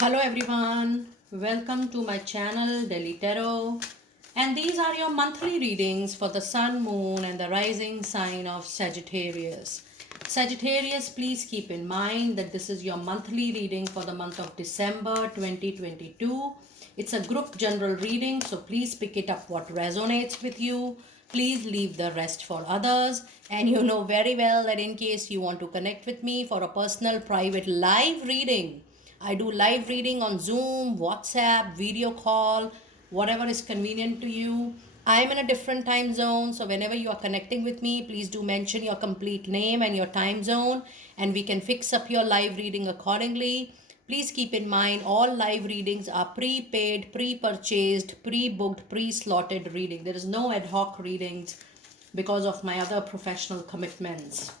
Hello everyone, welcome to my channel Delhi Tarot, and these are your monthly readings for the sun, moon and the rising sign of Sagittarius. Sagittarius, please keep in mind that this is your monthly reading for the month of December 2022. It's a group general reading, so please pick it up what resonates with you. Please leave the rest for others. And you know very well that in case you want to connect with me for a personal private live reading, I do live reading on Zoom, WhatsApp, video call, whatever is convenient to you. I am in a different time zone, so whenever you are connecting with me, please do mention your complete name and your time zone, and we can fix up your live reading accordingly. Please keep in mind all live readings are prepaid, pre-purchased, pre-booked, pre-slotted reading. There is no ad hoc readings because of my other professional commitments.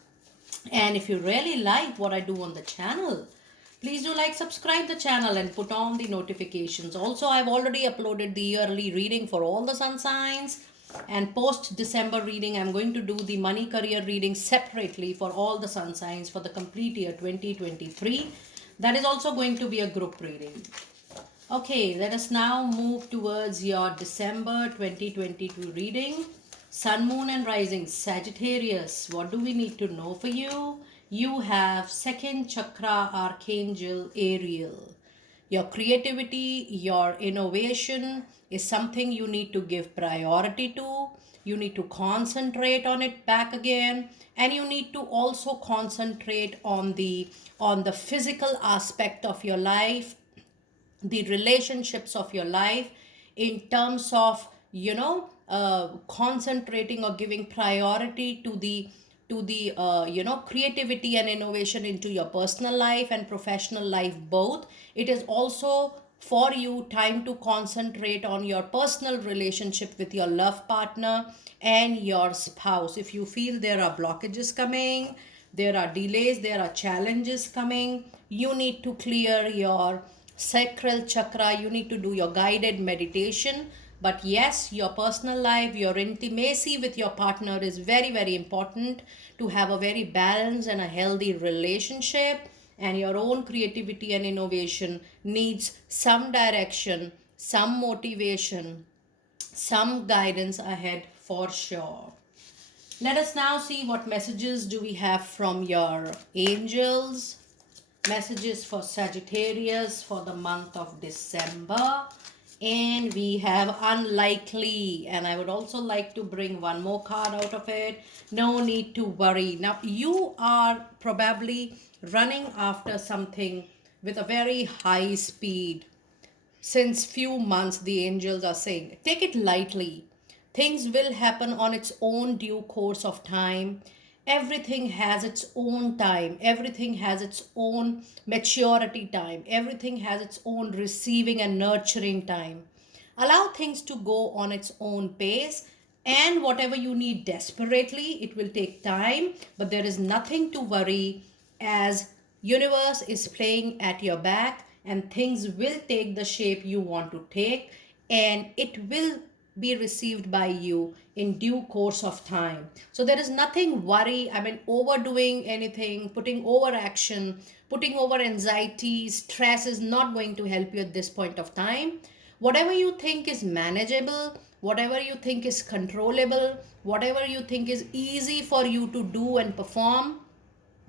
And if you really like what I do on the channel, please do like, subscribe the channel and put on the notifications. Also, I've already uploaded the yearly reading for all the sun signs, and post December reading, I'm going to do the money career reading separately for all the sun signs for the complete year 2023. That is also going to be a group reading. Okay, let us now move towards your December 2022 reading. Sun, Moon and Rising Sagittarius. What do we need to know for you? You have second chakra Archangel Ariel. Your creativity, your innovation is something you need to give priority to. You need to concentrate on it back again, and you need to also concentrate on the physical aspect of your life, the relationships of your life, in terms of concentrating or giving priority to the creativity and innovation into your personal life and professional life both. It is also for you time to concentrate on your personal relationship with your love partner and your spouse. If you feel there are blockages coming, there are delays, there are challenges coming, you need to clear your sacral chakra, you need to do your guided meditation. But yes, your personal life, your intimacy with your partner is very, very important to have a very balanced and a healthy relationship. And your own creativity and innovation needs some direction, some motivation, some guidance ahead for sure. Let us now see what messages do we have from your angels. Messages for Sagittarius for the month of December. And we have unlikely, and I would also like to bring one more card out of it. No need to worry. Now you are probably running after something with a very high speed. Since few months the angels are saying take it lightly, things will happen on its own due course of time. Everything has its own time, everything has its own maturity time, everything has its own receiving and nurturing time. Allow things to go on its own pace, and whatever you need desperately, it will take time, but there is nothing to worry, as universe is playing at your back, and things will take the shape you want to take, and it will be received by you in due course of time. So there is nothing worry, overdoing anything, putting over action, putting over anxiety, stress is not going to help you at this point of time. Whatever you think is manageable, whatever you think is controllable, whatever you think is easy for you to do and perform,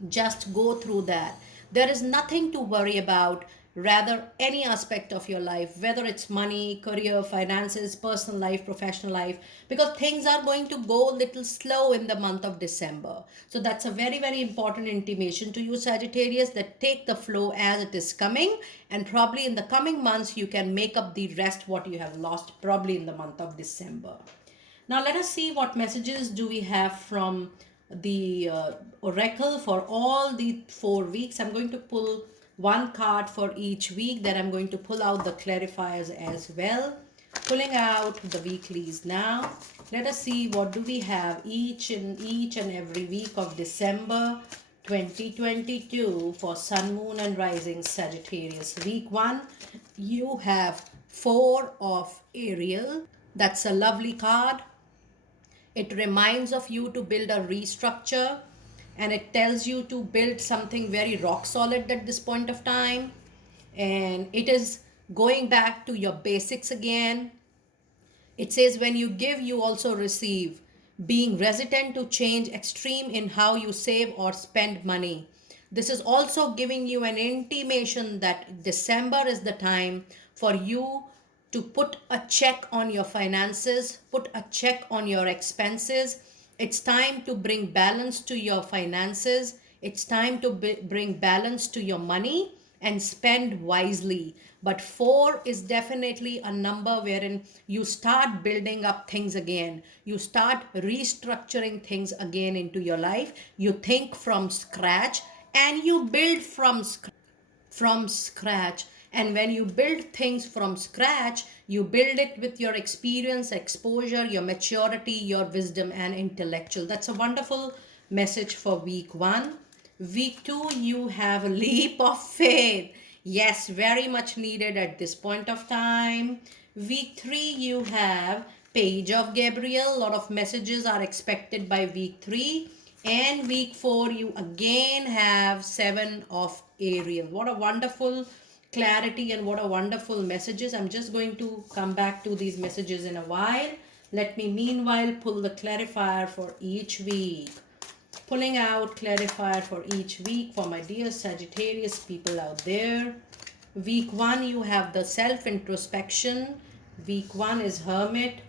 just go through that. There is nothing to worry about. Rather, any aspect of your life, whether it's money, career, finances, personal life, professional life, because things are going to go a little slow in the month of December. So that's a very, very important intimation to you, Sagittarius, that take the flow as it is coming, and probably in the coming months you can make up the rest what you have lost probably in the month of December. Now let us see what messages do we have from the oracle for all the 4 weeks. I'm going to pull one card for each week, then I'm going to pull out the clarifiers as well. Pulling out the weeklies now. Let us see what do we have each and every week of December 2022 for Sun, Moon and Rising Sagittarius. Week 1, you have 4 of Ariel. That's a lovely card. It reminds of you to build a restructure, and it tells you to build something very rock solid at this point of time. and it is going back to your basics again. It says, when you give, you also receive. Being resident to change extreme in how you save or spend money. This is also giving you an intimation that December is the time for you to put a check on your finances, put a check on your expenses. It's time to bring balance to your finances. It's time to bring balance to your money and spend wisely. But 4 is definitely a number wherein you start building up things again. You start restructuring things again into your life. You think from scratch and you build from scratch. And when you build things from scratch, you build it with your experience, exposure, your maturity, your wisdom, and intellectual. That's a wonderful message for week 1. Week 2, you have a leap of faith. Yes, very much needed at this point of time. Week 3, you have Page of Gabriel. A lot of messages are expected by week 3. And week 4, you again have 7 of Ariel. What a wonderful clarity and what a wonderful messages. I'm just going to come back to these messages in a while. Let me meanwhile pull the clarifier for each week. Pulling out clarifier for each week for my dear Sagittarius people out there. Week 1, you have the self-introspection. Week 1 is Hermit.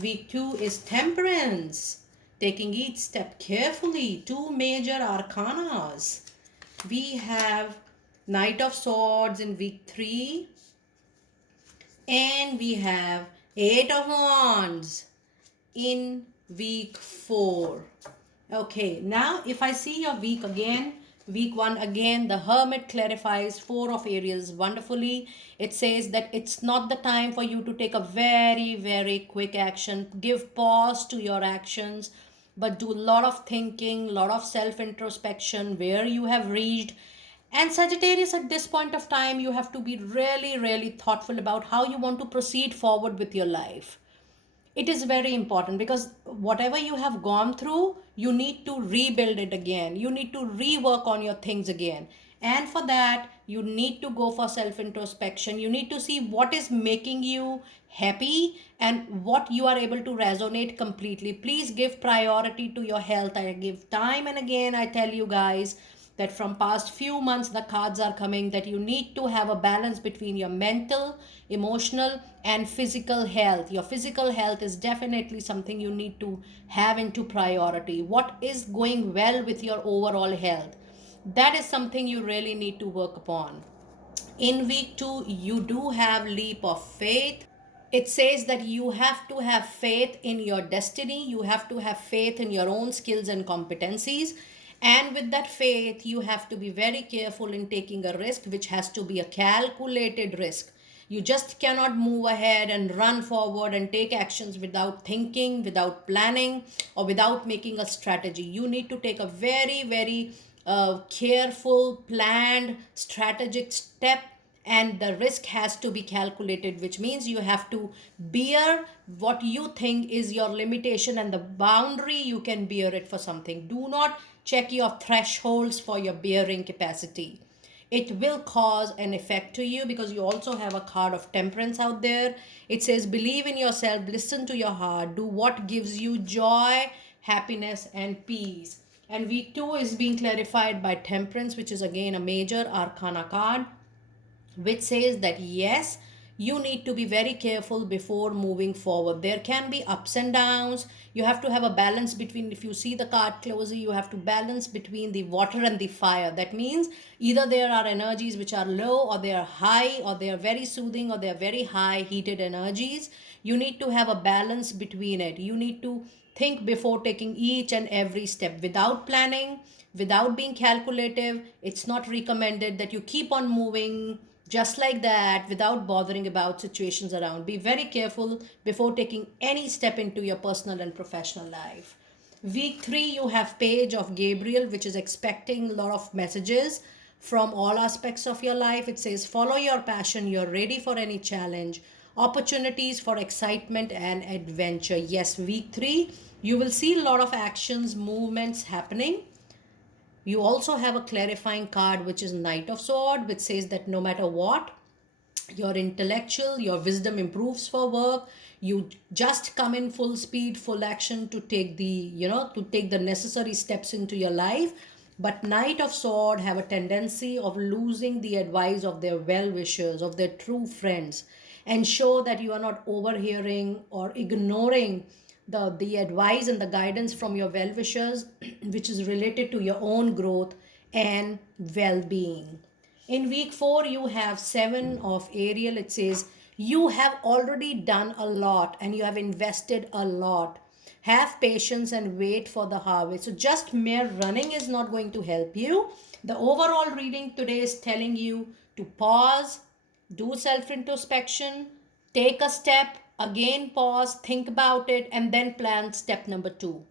Week 2 is Temperance. Taking each step carefully. 2 major arcanas. We have Knight of Swords in week 3. And we have 8 of Wands in week 4. Okay, now if I see your week again, week 1 again, the Hermit clarifies 4 of Aries wonderfully. It says that it's not the time for you to take a very, very quick action. Give pause to your actions, but do a lot of thinking, a lot of self-introspection, where you have reached. And Sagittarius, at this point of time, you have to be really, really thoughtful about how you want to proceed forward with your life. It is very important because whatever you have gone through, you need to rebuild it again. You need to rework on your things again. And for that, you need to go for self introspection. You need to see what is making you happy and what you are able to resonate completely. Please give priority to your health. I give time and again, I tell you guys that from past few months the cards are coming that you need to have a balance between your mental, emotional, and physical health. Your physical health is definitely something you need to have into priority. What is going well with your overall health? That is something you really need to work upon. In week 2, you do have leap of faith. It says that you have to have faith in your destiny. You have to have faith in your own skills and competencies. And with that faith, you have to be very careful in taking a risk, which has to be a calculated risk. You just cannot move ahead and run forward and take actions without thinking, without planning, or without making a strategy. You need to take a very, very careful, planned, strategic step, and the risk has to be calculated, which means you have to bear what you think is your limitation and the boundary you can bear it for something. Do not check your thresholds for your bearing capacity. It will cause an effect to you because you also have a card of temperance out there. It says, believe in yourself, listen to your heart, do what gives you joy, happiness, and peace. And week 2 is being clarified by temperance, which is again a major arcana card, which says that yes, you need to be very careful before moving forward. There can be ups and downs. You have to have a balance between, if you see the card closer, you have to balance between the water and the fire. That means either there are energies which are low, or they are high, or they are very soothing, or they are very high heated energies. You need to have a balance between it. You need to think before taking each and every step. Without planning, without being calculative, it's not recommended that you keep on moving just like that without bothering about situations around. Be very careful before taking any step into your personal and professional life. Week 3, you have Page of Gabriel, which is expecting a lot of messages from all aspects of your life. It says, follow your passion. You're ready for any challenge. Opportunities for excitement and adventure. Yes, week 3, you will see a lot of actions, movements happening. You also have a clarifying card, which is Knight of Sword, which says that no matter what, your intellectual, your wisdom improves for work. You just come in full speed, full action to take to take the necessary steps into your life. But Knight of Sword have a tendency of losing the advice of their well-wishers, of their true friends. Ensure that you are not overhearing or ignoring the advice and the guidance from your well-wishers, which is related to your own growth and well-being. In week 4, you have 7 of Ariel. It says, you have already done a lot and you have invested a lot. Have patience and wait for the harvest. So, just mere running is not going to help you. The overall reading today is telling you to pause, do self introspection, take a step, again pause, think about it, and then plan step number 2.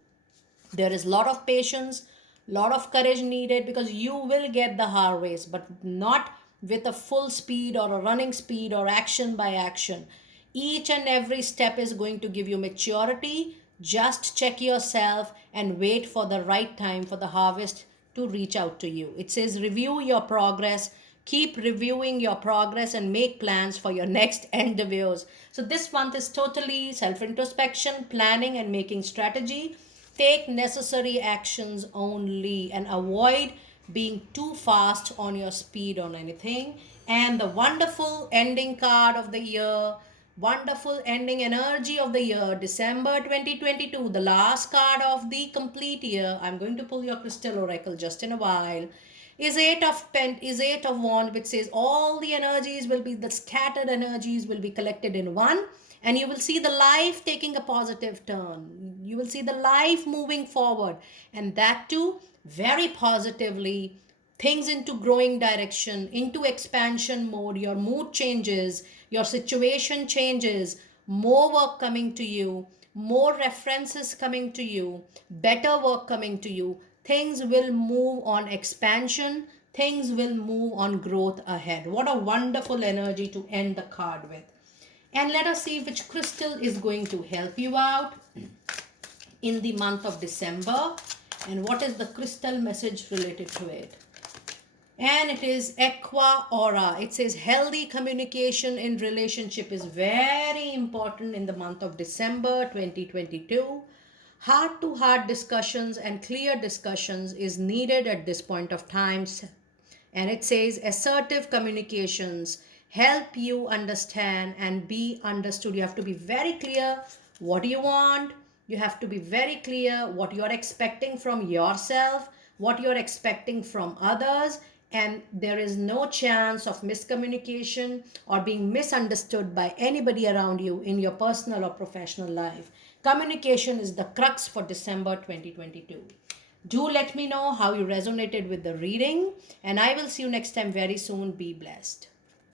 There is a lot of patience, lot of courage needed, because you will get the harvest, but not with a full speed or a running speed or action by action. Each and every step is going to give you maturity. Just check yourself and wait for the right time for the harvest to reach out to you. It says review your progress. Keep reviewing your progress and make plans for your next endeavors. So this month is totally self introspection, planning, and making strategy. Take necessary actions only and avoid being too fast on your speed on anything. And the wonderful ending card of the year, wonderful ending energy of the year, December 2022, the last card of the complete year. I'm going to pull your crystal oracle just in a while. Is eight of wand, which says all the energies will be, the scattered energies will be collected in one, and you will see the life taking a positive turn. You will see the life moving forward, and that too very positively. Things into growing direction, into expansion mode. Your mood changes, your situation changes, more work coming to you, more references coming to you, better work coming to you. Things will move on expansion, things will move on growth ahead. What a wonderful energy to end the card with. And let us see which crystal is going to help you out in the month of December, and what is the crystal message related to it. And it is Aqua Aura. It says healthy communication in relationship is very important in the month of December 2022. Heart to heart discussions and clear discussions is needed at this point of time. And it says assertive communications help you understand and be understood. You have to be very clear what do you want. You have to be very clear what you're expecting from yourself, what you're expecting from others, and there is no chance of miscommunication or being misunderstood by anybody around you in your personal or professional life. Communication is the crux for December 2022. Do let me know how you resonated with the reading, and I will see you next time very soon. Be blessed.